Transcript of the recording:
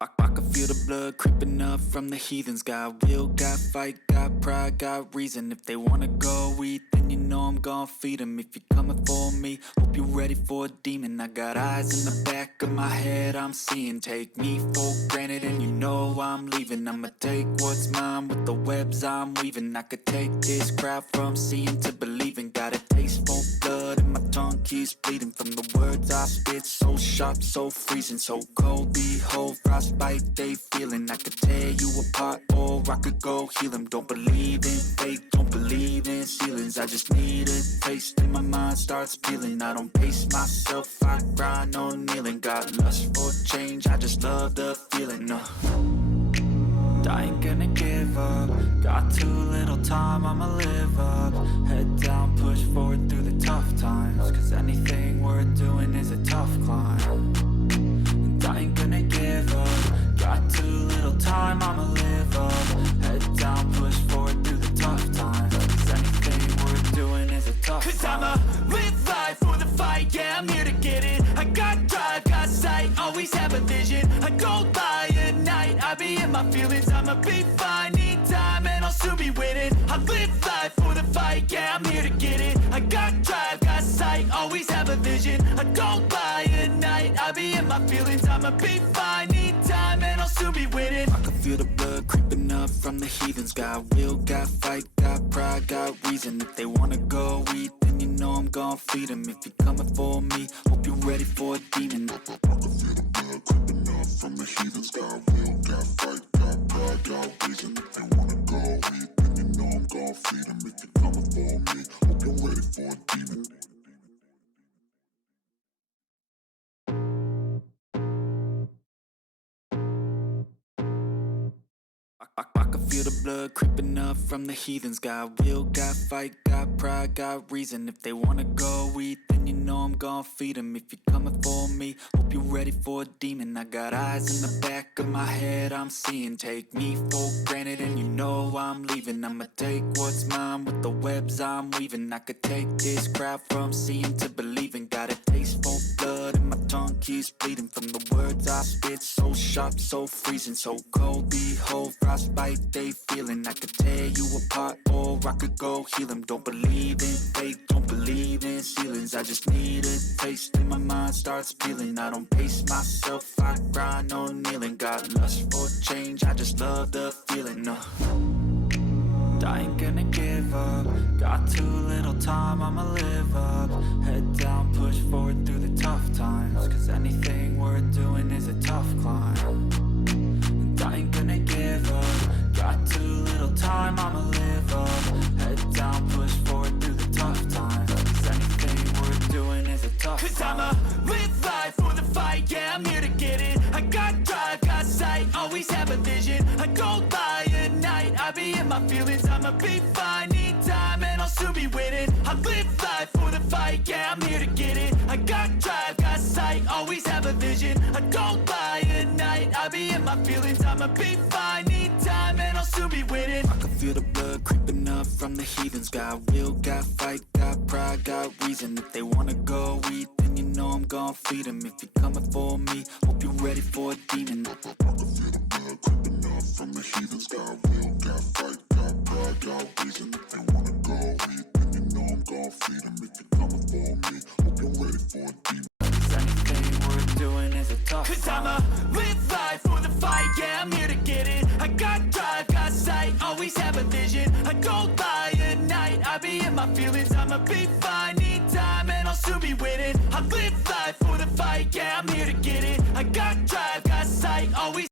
I can feel the blood creeping up from the heathens. Got will, got fight, got pride, got reason. If they wanna go eat, then you know I'm gon' feed them. If you're coming for me, hope you're ready for a demon. I got eyes in the back of my head, I'm seeing. Take me for granted and you know I'm leaving. I'ma take what's mine with the webs I'm weaving. I could take this crowd from seeing to believing. Got a taste for blood and my tongue keeps bleeding from the words I spit. So sharp, so freezing, so cold. Behold, frostbite they feeling. I could tear you apart or I could go heal them. Don't believe in fate, don't believe in ceilings. I just need a taste and my mind starts peeling. I don't pace myself, I grind on kneeling. Got lust for change, I just love the feeling. I ain't gonna give up. Got too little time, I'ma live up. Head down, push forward through the tough times. Cause anything worth doing is a tough climb. And I ain't gonna give up. Got too little time, I'ma live up. Head down, push forward through the tough times. Cause anything worth doing is a tough climb. Cause I'ma live life for the fight, yeah, I'm here to get it. I got drive, got sight, always have a vision. I go by at night, I be in my feelings. I'ma be fine, need time and I'll soon be winning. I live life for the fight, yeah, I'm here to get it. I got drive, got sight, always have a vision. I go by at night, I be in my feelings. I'ma be fine, need time and I'll soon be winning. I can feel the blood creeping up from the heathens. Got will, got fight, got pride, got reason. If they wanna go eat, then you know I'm gon' feed them. If you're coming for me, hope you're ready for a demon. I can feel the blood creeping up from the heathens. Got will, got fight, got pride, got reason. If they wanna go eat, then you know I'm gon' feed them. If you're coming for me, hope you're ready for a demon. I can feel the blood creeping up from the heathens. Got will, got fight, got pride, got reason. If they wanna go eat, then you know I'm gon' feed them. If you're coming for me, hope you're ready for a demon. I got eyes in the back of my head, I'm seeing. Take me for granted and you know I'm leaving. I'ma take what's mine with the webs I'm weaving. I could take this crowd from seeing to believing. Got a taste for blood and my tongue keeps bleeding from the words I spit. So sharp, so freezing, so cold. Behold, frostbite they feeling. I could tear you apart or I could go heal them. Don't believe in fate, don't believe in ceilings. I just need a taste and my mind starts peeling. I don't pace myself, I grind on kneeling. Got lust for change, I just love the feeling. I ain't gonna give up. Got too little time, I'ma live up. Head down, push forward through the tough times. Cause anything worth doing is a tough climb. And I ain't gonna give up. Got too little time, I'ma live up. Head down, push forward through the tough times. Cause anything worth doing is a tough climb. Cause I'ma live life for the fight, yeah, I'm here to get it. I got drive, got sight, always have a vision. I go by at night, I be in my feelings. I'ma be fine, need time and I'll soon be winning. I live life for the fight, yeah, I'm here to get it. I got drive, got sight, always have a vision. I go by at night, I be in my feelings. I'ma be fine, need time and I'll soon be winning. I can feel the blood creeping up from the heathens. Got will, got fight, got pride, got reason. If they wanna go eat, then you know I'm gon' feed them. If you're coming for me, hope you're ready for a demon. I can feel the blood creeping up from the heathens. Got will, got fight, got pride, got reason. If they wanna go eat, then you know I'm gon' feed them. If you're coming for me, hope you're ready for a demon. Cause anything worth doing is a tough climb. Cause I'ma live life for the fight, yeah, I'm here to get it. I got drive, got sight, always have a vision. I go by at night, I be in my feelings. I'ma be fine, need time and I'll soon be winning. I live life for the fight, yeah,